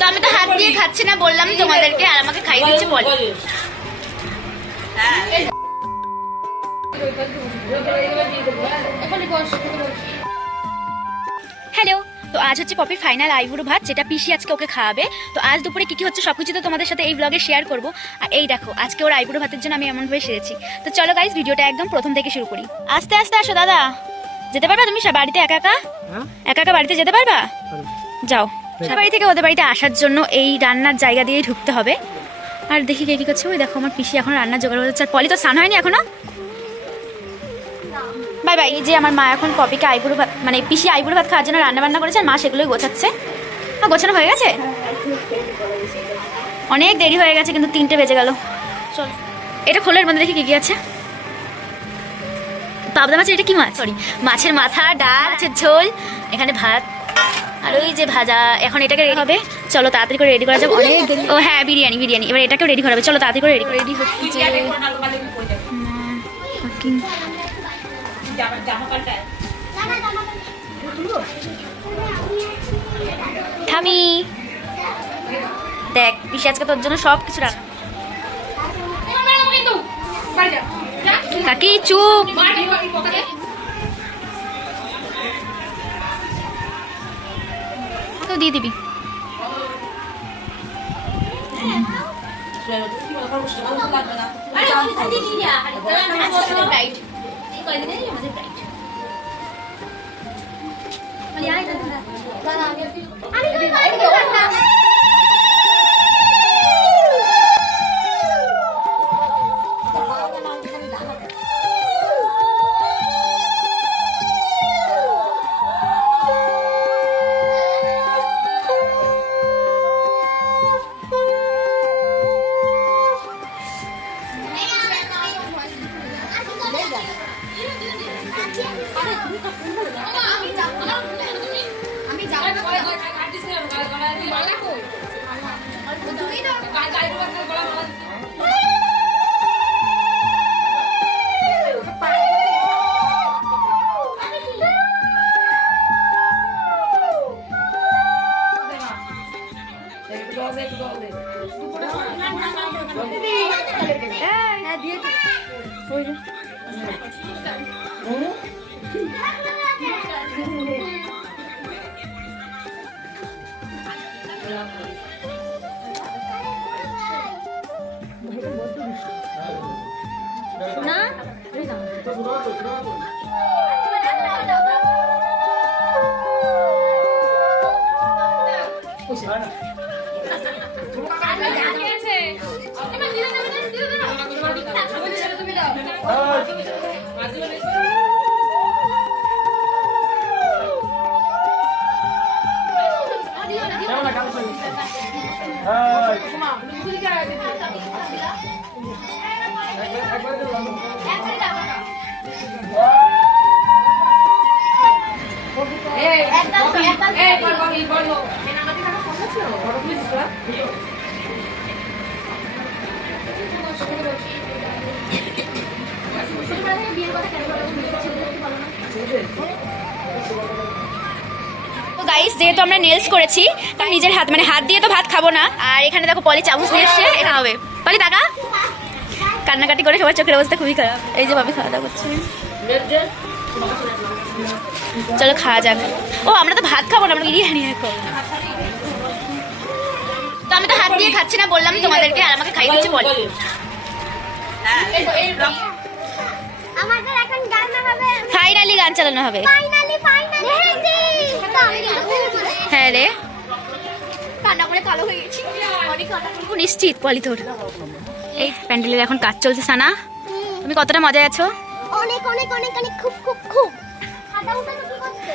তো আমি তো হাত দিয়ে খাচ্ছি না বললাম তোমাদেরকে, আর আমাকে খাইয়ে দিচ্ছে বল। হ্যালো, তো আজ হচ্ছে পপির ফাইনাল আইবুড়ো ভাত, যেটা পিসি আজকে ওকে খাওয়াবে। তো আজ দুপুরে কি কি হচ্ছে সবকিছু তো তোমাদের সাথে এই ব্লগে শেয়ার করব। আর এই দেখো আজকে ওর আইবুড়ো ভাতের জন্য আমি এমনভাবে সেরেছি। তো চলো গাইস, ভিডিওটা একদম প্রথম থেকে শুরু করি। আস্তে আস্তে আসো দাদা, যেতে পারবা তুমি বাড়িতে একা একা? একা একা বাড়িতে যেতে পারবা? যাও। বাড়ি থেকে ওদের বাড়িতে আসার জন্য এই রান্নার জায়গা দিয়েই ঢুকতে হবে। আর দেখি কে কি করছে। ওই দেখো আমার পিসি এখন রান্নার জোগাড় হচ্ছে। আর পলি তো স্নান হয়নি এখনো। Bye bye. এই যে আমার মা এখন পপিকে আইবুড়ো ভাত, মানে পিসি আইবুড়ো ভাত খাওয়ার জন্য রান্না বান্না করেছে। আর মা সেগুলোই গোছাচ্ছে। গোছানো হয়ে গেছে? অনেক দেরি হয়ে গেছে, কিন্তু 3টে বেজে গেল। চল এটা খোলের মধ্যে দেখি কি কি আছে। পাবদা মাছের, এটা কি মাছ? সরি, মাছের মাথা, ডাল, মাছের ঝোল, এখানে ভাত, আর ওই যে ভাজা। এখন এটাকে রেডি হবে, চলো তাড়াতাড়ি করে রেডি করা যাবে। অনেক দেরি। ও হ্যাঁ, বিরিয়ানি। এবার এটাকেও রেডি করা হবে, চলো তাড়াতাড়ি করে রেডি হচ্ছে। ঠামি দেখ, পিসি আজকে তোর জন্য সব কিছু রান্না। কাকি চুপ। তো দিয়ে দিবি। না গাইস, যেহেতু আমরা নেলস করেছি তার নিজের হাত, মানে হাত দিয়ে তো ভাত খাবো না। আর এখানে দেখো পলি চামচ নিয়ে এসছে, এটা হবে। পলি টাকা কান্নাকাটি করে সবার চোখের অবস্থা খুবই খারাপ। এই যে ভাবি খাওয়া দাওয়া করছে। চলো খাওয়া যাক। ও আমরা তো ভাত খাবো না, আমরা বিরিয়ানি এখন। তো আমি তো হাত দিয়ে খাচ্ছি না বললাম তোমাদেরকে, আর আমাকে খাইয়ে দিচ্ছে বল। আমাদের এখন গান হবে, ফাইনালি গান চালানো হবে। ফাইনালি হ্যাঁ রে, কান্না করে কালো হয়ে গেছি অনেক। নিশ্চিত পলি তোর এই প্যান্ডেলের এখন কাজ চলছে। সানা, তুমি কতটা মজায় আছো? অনেক অনেক অনেক অনেক খুব খুব খুব। খাতা উঠানো কি করতে?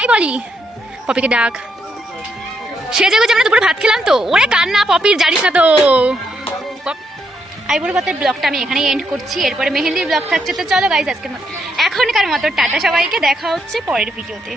এই বলি, পপিকে ডাক। সেজে গুজে আমরা দুপুরে ভাত খেলাম তো। ওরে কান্না পপির, জানিস না তো। আইবুড়ো ভাতের ব্লগটা আমি এখানেই এন্ড করছি। এরপরে মেহেন্দির ব্লগ থাকছে। তো চলো গাইজ, আজকের মতো এখনকার মতো টাটা সবাইকে, দেখা হচ্ছে পরের ভিডিওতে।